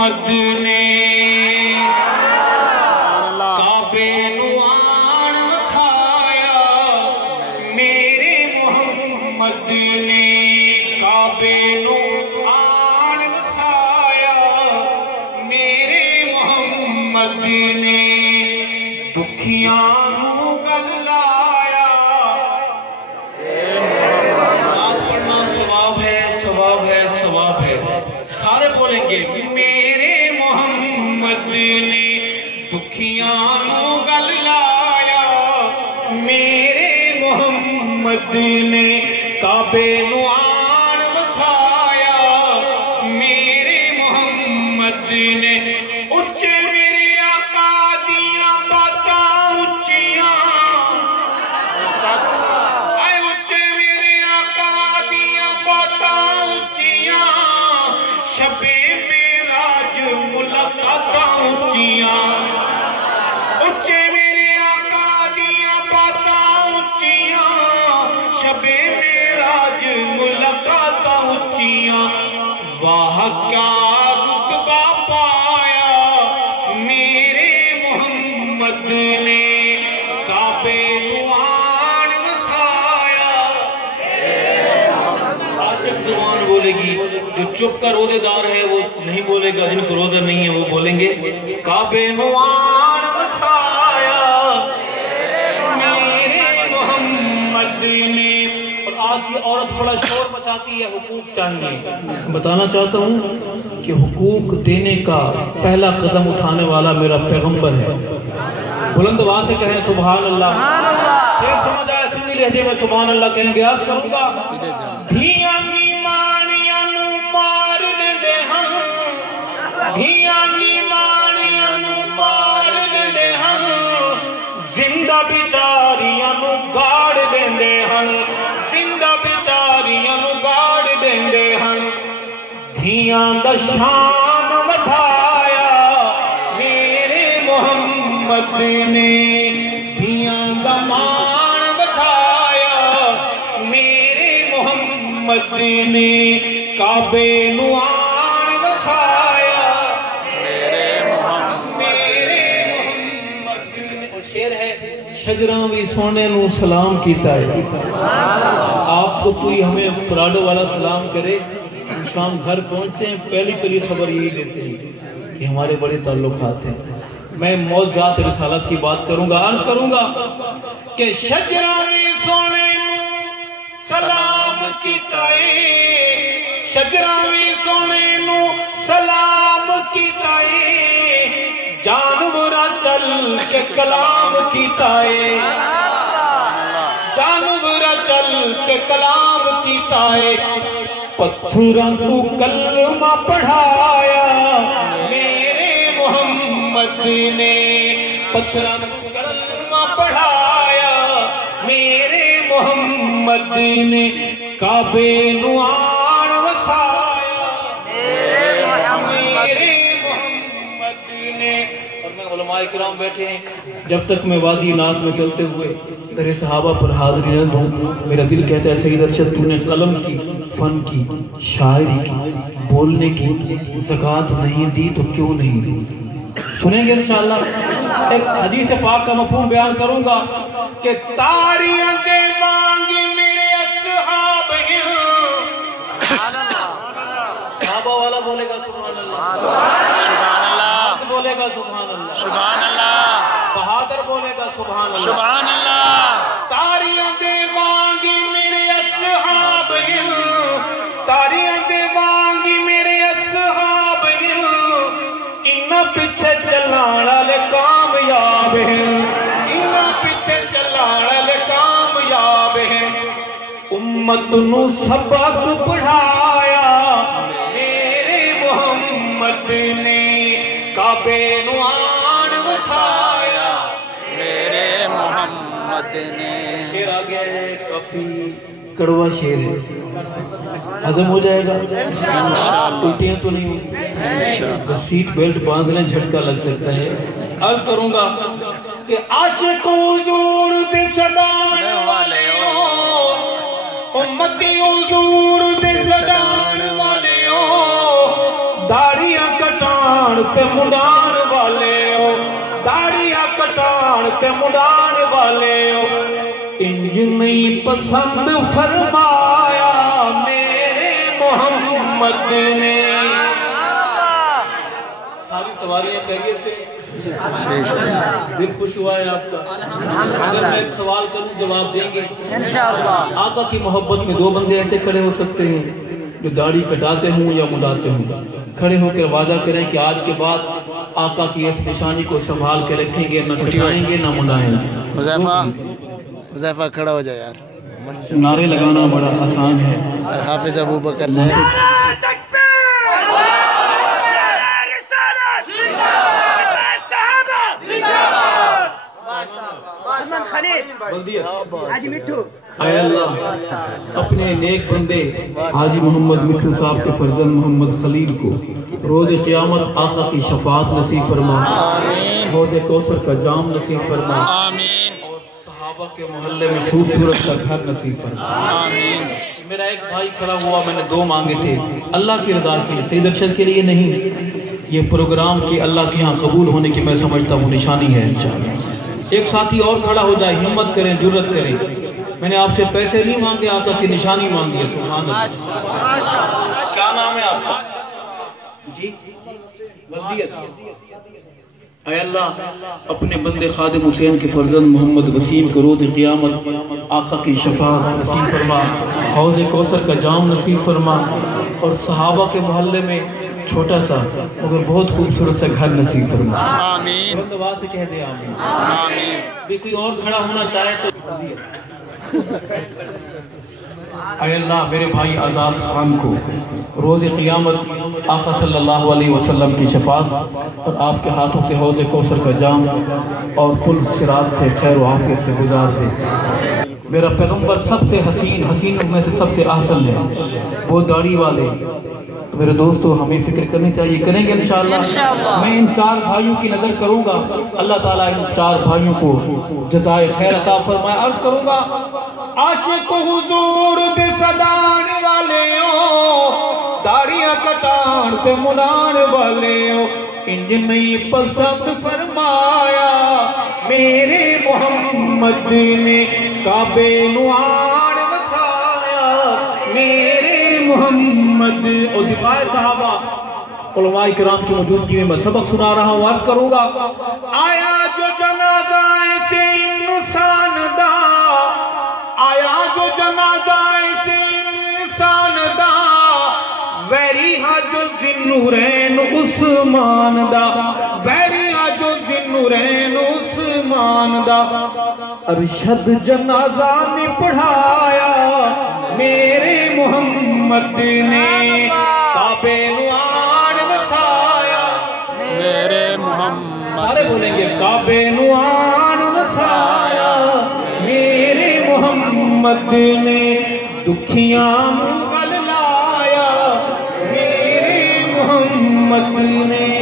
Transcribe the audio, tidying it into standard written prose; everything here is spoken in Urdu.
محمد نے کعبے نو آن وسایا میرے محمد نے کعبے نو آن وسایا میرے محمد نے دکھیاں نو گل لایا نعت پڑھنا ثواب ہے ثواب ہے ثواب ہے سارے بولیں گے میرے محمد نے دکھیاں نو گل لایا میرے محمد نے کعبے نو آن وسایا میرے محمد نے اچھے میرے آقا دیاں باتاں اچھیاں اے اچھے میرے آقا دیاں باتاں اچھیاں شبِ معراج ملاقاتاں اچھیاں اچھے میرے آقا دیاں باتاں اچھیاں شبِ معراج ملاقاتاں اچھیاں واہ کیا رتبہ پایا میرے محمد نے کعبے نو آن وسایا عاشق زبان بولے گی جو چپ کا روزے دار ہے وہ نہیں بولے گا جن کو روزہ نہیں ہے وہ بولیں گے کعبے نو آن وسایا میرے محمد نے اور آج کی عورت بڑا شور مچاتی ہے حقوق چاہیے بتانا چاہتا ہوں کہ حقوق دینے کا پہلا قدم اٹھانے والا میرا پیغمبر ہے بلند آواز سے کہیں سبحان اللہ شیر سمجھ آیا سنی لہجے میں سبحان اللہ کہیں گے آپ کروں گا دھیاں نی مانیاں نو مار دے ہاں دھیاں نی مانیاں نو مار دے ہاں زندہ بیچاریاں نو گاڑ دے ہاں زندہ بیچاریاں نو گاڑ دے ہاں دھیاں دا شان ودھایا میرے محمد نے دھیاں دا مان ودھایا میرے محمد نے کعبے نو آن وسایا میرے محمد نے اور شعر ہے شجراں بھی سونے نو سلام کیتا ہے آپ کو کوئی ہمیں پراڈو والا سلام کرے شام گھر پہنچتے ہیں پہلی خبر یہی دیتے ہیں کہ ہمارے بڑے تعلقات ہیں میں موت ذات رسالت کی بات کروں گا عرض کروں گا کہ شجراں بھی سونے نو سلام کیتا ہے شجراں بھی سونے نو سلام کیتا ہے جانورا چل کے کلام کیتا ہے جانورا چل کے کلام کیتا ہے پتھراں تو کلمہ پڑھایا میرے محمد نے پتھراں تو کلمہ پڑھایا میرے محمد نے کعبے نو آن وسایا میرے محمد نے اور میں علماء کرام بیٹھے ہیں جب تک میں وادی نعت میں چلتے ہوئے میرے صحابہ پر حاضری نہ دوں میرا دل کہتا ہے سید ارشد تو نے قلم کی فن کی شاعری کی بولنے کی زکوٰۃ نہیں دی تو کیوں نہیں دی سنیں گے انشاءاللہ ایک حدیث پاک کا مفہوم بیان کروں گا کہ تاریاں دے مانگی میرے اصحاب ہیں صحابہ والا بولے گا سبحان اللہ سبحان اللہ بولے گا سبحان اللہ سبحان اللہ بہادر بولے گا سبحان اللہ سبحان اللہ تاریاں دے مانگی میرے اصحاب ہیں تاریاں دے مانگی میرے اصحاب ہیں انہاں پیچھے چلان والے کامیاب ہیں انہاں پیچھے چلان والے کامیاب ہیں امت نو سبق پڑھایا میرے محمد نے کعبے نو آن وسایا میرے محمد نے شیر آ گیا ہے کافی کڑوا شیر ہے ہضم ہو جائے گا الٹیاں تو نہیں ہوگی سیٹ بیلٹ باندھ لیں جھٹکا لگ سکتا ہے عرض کروں گا کہ عاشق حضور دے سڈان والے ہو امتی حضور دے سڈان والے ہو داڑیاں کٹان تے مڈان والے ہو داڑیاں کٹان تے مڈان والے ہو انج نہیں پسند فرمایا میرے محمد نے ساری سواریاں خیریت سے دل خوش ہوا ہے آپ کا اگر میں ایک سوال کروں جواب دیں گے انشاءاللہ آقا کی محبت میں دو بندے ایسے کھڑے ہو سکتے ہیں جو داڑھی کٹاتے ہوں یا مڈاتے ہوں کھڑے ہو کر وعدہ کریں کہ آج کے بعد آقا کی اس نشانی کو سنبھال کے رکھیں گے نہ کٹائیں گے نہ مڈائیں گے حذیفہ کھڑا ہو جائے یار نعرے لگانا بڑا آسان ہے حافظ ابو بکر سے اے اللہ اپنے نیک بندے حاجی محمد مٹھو صاحب کے فرزند محمد خلیل کو روز قیامت آقا کی شفاعت نصیب فرما حوض کوثر کا جام نصیب فرما آمین اور صحابہ کے محلے میں خوبصورت کا گھر نصیب فرما آمین میرا ایک بھائی کھڑا ہوا میں نے 2 مانگے تھے اللہ کی رضا کے لیے سید ارشد کے لیے نہیں یہ پروگرام کی اللہ کے ہاں قبول ہونے کی میں سمجھتا ہوں نشانی ہے انشاءاللہ ایک ساتھی اور کھڑا ہو جائے ہمت کریں جرت کریں میں نے آپ سے پیسے نہیں مانگے آقا کی نشانی مانگی ہے سبحان اللہ کیا نام ہے آپ کا جی وردیت اے اللہ اپنے بندے خادم حسین کے فرزند محمد وسیم کو روز قیامت آقا کی شفاعت نصیب فرما حوض کوثر کا جام نصیب فرما اور صحابہ کے محلے میں چھوٹا سا مگر بہت خوبصورت سا گھر نصیب فرما آمین بلند آواز سے کہہ دے آمین آمین بھی کوئی اور کھڑا ہونا چاہے تو اے اللہ میرے بھائی آزاد خان کو روز قیامت آقا صلی اللہ علیہ وسلم کی شفاعت اور آپ کے ہاتھوں سے حوض کوثر کا جام اور پل صراط سے خیر و عافیت سے گزار دے میرا پیغمبر سب سے حسینوں میں سے سب سے احسن ہے وہ داڑھی والے تو میرے دوستو ہمیں فکر کرنی چاہیے کریں گے انشاءاللہ میں ان 4 بھائیوں کی نظر کروں گا اللہ تعالیٰ ان 4 بھائیوں کو جزائے خیر عطا فرمائے عرض کروں گا عاشق حضور دے صدان والے ہو داڑیاں کٹان تے مڈان والے ہو انج نہیں پسند فرمایا میرے محمد نے کعبے نو آن وسایا میرے محمد اور دفاع صحابہ علماء کرام کی موجودگی میں سبق سنا رہا ہوں عرض کروں گا آیا جو جنازہ سے انسان دا آیا جو جنازہ سے انسان دا ویری ہاں جو ذنورین عثمان دا ویری ہاں جو ذنورین عثمان دا ارشد جنازہ میں پڑھایا میرے محمد نے کعبے نو آن وسایا میرے محمد سارے بولیں گے کعبے نو آن وسایا میرے محمد نے دکھیاں مغل لایا میرے محمد نے